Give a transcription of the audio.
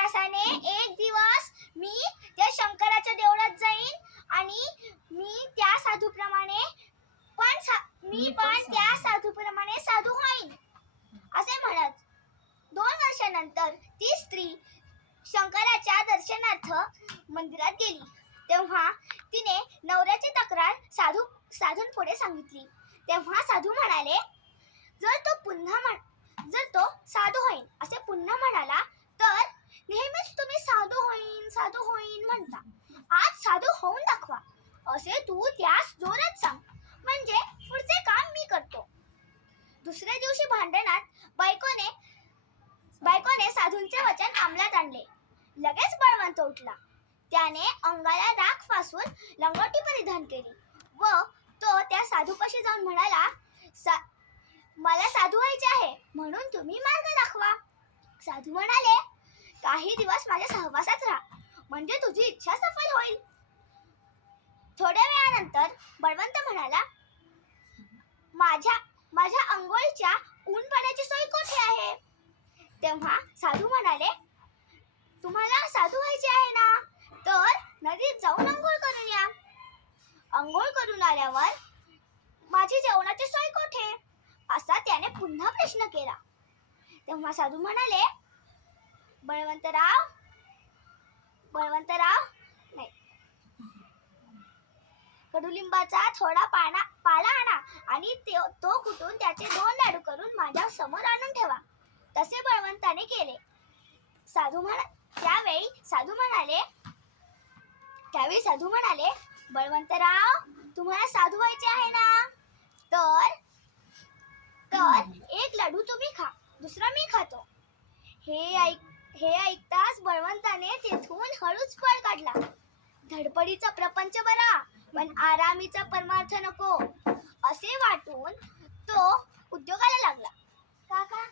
ध्यासाने एक दिवस मी त्या शंकराच्या देवळात जाईन आणि मी त्या साधूप्रमाणे त्या साधूप्रमाणे साधू होईन असे म्हणत 2 वर्षानंतर ती स्त्री शंकराच्या दर्शनार्थ मंदिरात गेली. तेव्हा तिने नवऱ्याची तक्रार साधूंपुढे सांगितली. तेव्हा साधू म्हणाले, जर तो साधू होईन असे पुन्हा म्हणाला तर नेहमीच तुम्ही साधू होईन म्हणता. आज साधू होऊन दाखवा असे तू त्यास जोरात सांग, म्हणजे पुढचे काम मी करतो. दुसऱ्या दिवशी भांडणात बायकोने साधूंचे वचन अंमलात आणले. लगेच बळवंत उठला. त्याने अंगाला राख फासून लंगोटी परिधान केली व तो त्या साधूपाशी जाऊन म्हणाला, मला साधू व्हायचे आहे, म्हणून तुम्ही मार्ग दाखवा. साधू म्हणाले, काही दिवस माझ्या सहवासात राहा, म्हणजे तुझी इच्छा सफल होईल. थोड्या वेळानंतर बळवंत म्हणाला, माझ्या अंघोळीच्या ऊन पाण्याची सोय कोठे आहे? तेव्हा साधू म्हणाले, तुम्हाला साधू व्हायचे आहे ना, तर नदीत जाऊन अंघोळ करून या. अंघोळ करून आल्यावर माझी जेवणाची सोय कोठे? असा त्याने पुन्हा प्रश्न केला. तेव्हा साधू म्हणाले, कडुलिंबाचा थोडा पाला आणा आणि तो कुटून त्याचे 2 लाडू करून माझ्या समोर आणून ठेवा. तसे बळवंताने केले. त्यावेळी साधू म्हणाले, बळवंतराव, तुम्हाला साधू व्हायचे आहे ना, तर एक लाडू तुम्ही खा, दुसरा मी खातो. हे ऐकताच बळवंताने तेथून हळूच पळ काढला. धडपडीचा प्रपंच बरा, पण आरामीचा परमार्थ नको असे वाटून तो उद्योगाला लागला. काका